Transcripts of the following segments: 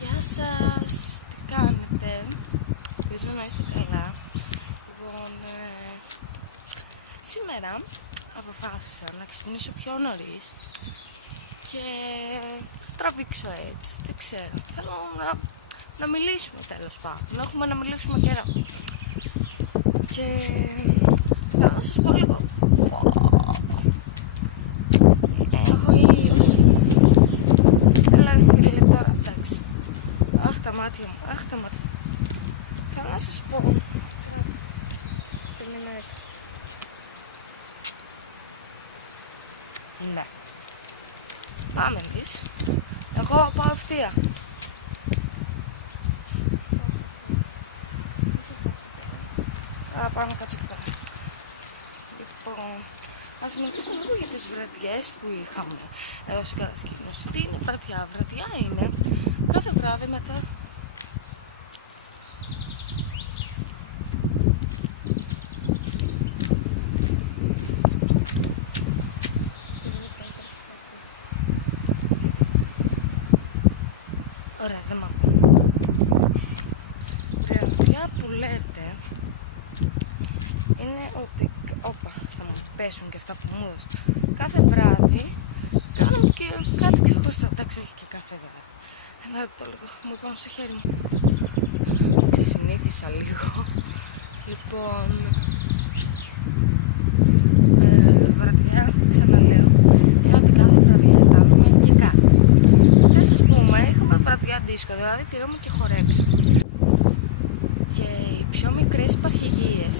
Γεια σας, τι κάνετε? Ελπίζω να είστε καλά. Λοιπόν, σήμερα αποφάσισα να ξυπνήσω πιο νωρίς και τραβήξω έτσι, δεν ξέρω. Θέλω να μιλήσουμε τέλος πάντων, να έχουμε να μιλήσουμε καιρό. Και θέλω να σας πω λίγο. Έχω ήλιος. Έλα ρε φίλε τώρα, εντάξει. Αχ τα μάτια μου, αχ τα μάτια μου. Θέλω να σας πω. Δεν είναι έξω. Ναι. Πάμε εμείς. Εγώ πάω ευθεία. Πάω να κάτσω εκεί πέρα. Λοιπόν, ας μιλήσουμε λίγο για τις βραδιές που είχαμε εδώ στην κατασκήνωση. Τι είναι βραδιά? Βραδιά είναι κάθε βράδυ μετά. Ωραία, δεν μ' ακούω. Βραδιά που λέτε είναι ότι, όπα, θα μου πέσουν και αυτά που μου έδωσε. Κάθε βράδυ κάνουμε και κάτι ξεχωριστό. Εντάξει, όχι και κάθε βράδυ. Ένα λεπτό λίγο, μου είπαν στο χέρι μου. Ξεσυνήθισα λίγο. Λοιπόν, βραδιά, ξαναλέω, είναι ότι κάθε βραδιά κάνουμε και κάτι. Θα σας πούμε, είχαμε βραδιά δίσκο, δηλαδή πήγαμε και χορέψαμε. Και οι πιο μικρές υπαρχηγίες,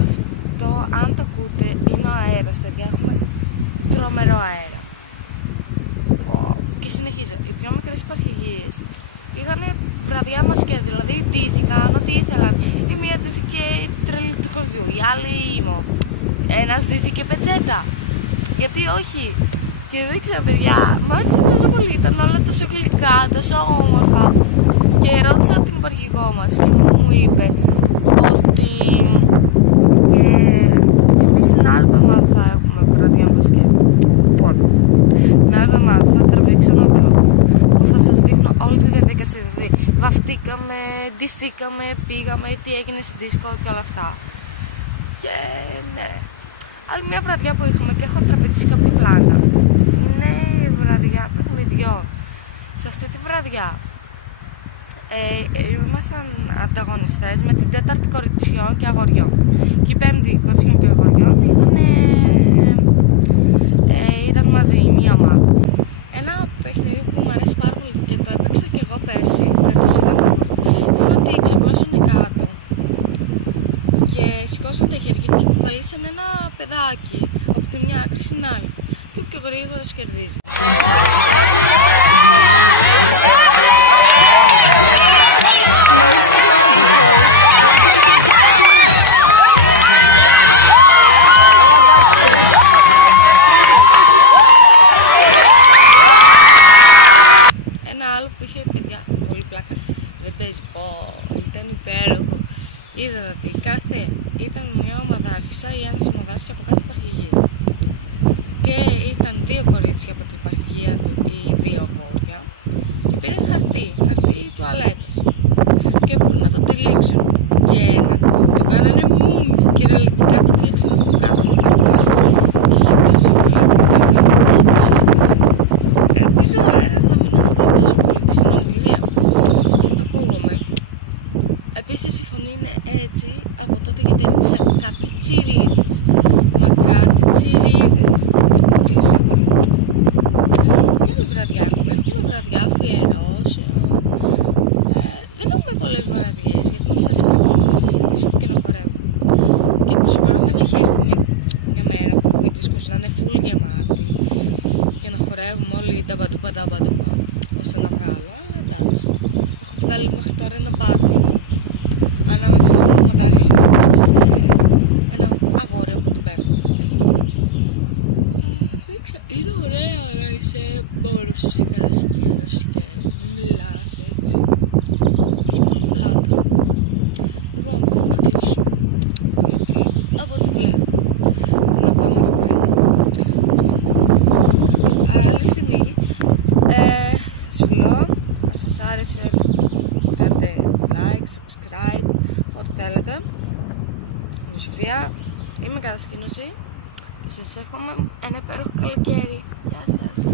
αυτό αν το ακούτε είναι ο αέρας, παιδιά, έχουμε τρομερό αέρα. Και συνεχίζω, οι πιο μικρές υπαρχηγίες είχανε βραδιά μας και δηλαδή ντύθηκαν ό,τι ήθελαν. Η μία ντύθηκε τρελή του χωριού, η άλλη ήμο, ένας ντύθηκε πετσέτα, γιατί όχι. Και δεν ξέρω παιδιά, μου άρεσε τόσο πολύ, ήταν όλα τόσο γλυκά, τόσο όμορφα. Και ρώτησα την υπαρχηγό μας και μου είπε ότι και εμείς την άλλη εβδομάδα θα έχουμε βραδιά μπασκετ. Πότε? Την άλλη εβδομάδα θα τραβήξω ένα vlog που θα σας δείχνω όλη τη διαδικασία. Δηλαδή βαφτήκαμε, ντυθήκαμε, πήγαμε, τι έγινε στην δίσκο και όλα αυτά. Και ναι, άλλη μια βραδιά που είχαμε και έχω τραβήξει κάποια πλάνα. Είναι η βραδιά παιχνιδιών. Σε αυτή τη βραδιά ήμασταν ανταγωνιστές με την τέταρτη κοριτσιών και αγοριών. Και η πέμπτη κοριτσιών και αγοριών ήταν μαζί, μία ομάδα. Ένα παιχνίδι που μου αρέσει πάρα πολύ και το έπαιξα και εγώ πέρσι, φέτος ήταν ήταν ότι ξαπλώσανε κάτω και σηκώσαν τα χέρια και κουβαλήσαν ένα παιδάκι από τη μια άκρη στην άλλη. Και ο πιο γρήγορος κερδίζει. Ήταν υπέροχο. Είδα ότι ήταν μια ομαδάρχησα ή ένας ομαδάρχης από κάθε υπαρχηγία. Και ήταν δύο κορίτσια από την υπαρχηγία του ή δύο αγόρια. Και πήραν χαρτί τουαλέτας. Και έπρεπε να το τυλίξουν. Και έναν το κάνανε μουμι. Κυριολεκτικά το τυλίξαν από κάτω. Και είχε τόσο πολύ φάση. Ελπίζω ο αέρας να μην ακούει τόσο πολύ τη συνομιλία μας. Επίσης η φωνή είναι έτσι από τότε γιατί έριξα κάτι τσιρίδες. Μα κάτι τσιρίδες. Τι είναι βραδιά έχουμε? Έχουμε βραδιά αφιερώσεων. Δεν έχουμε πολλές βραδιές γιατί μας αρέσει να πούμε μέσα σε δίσκο και να χορεύουμε. Και προσωπικά δεν έχει έρθει μια μέρα που η δίσκος να είναι full γεμάτη και να χορεύουμε όλοι ταμπαντούπα ώστε να βγάλω. Αλλά εντάξει, έχω βγάλει μέχρι τώρα ένα πάτημα ανάμεσα σε ένα μονταρισάδες και σε ένα αγόρεο που του παίρνω. Είναι ωραία να είσαι μόνος σου στην κατασκήνωση και μιλάς έτσι. Λοιπόν, να κλείσω. Γιατί από ό,τι βλέπω να πάμε εδώ πέρα. Άλλη στιγμή θα σου φιλώ. Αν σας άρεσε, κάντε like, subscribe, ό,τι θέλετε. Είμαι η Σοφία, είμαι κατασκήνωση και σας εύχομαι ένα υπέροχο καλοκαίρι. Γεια σας.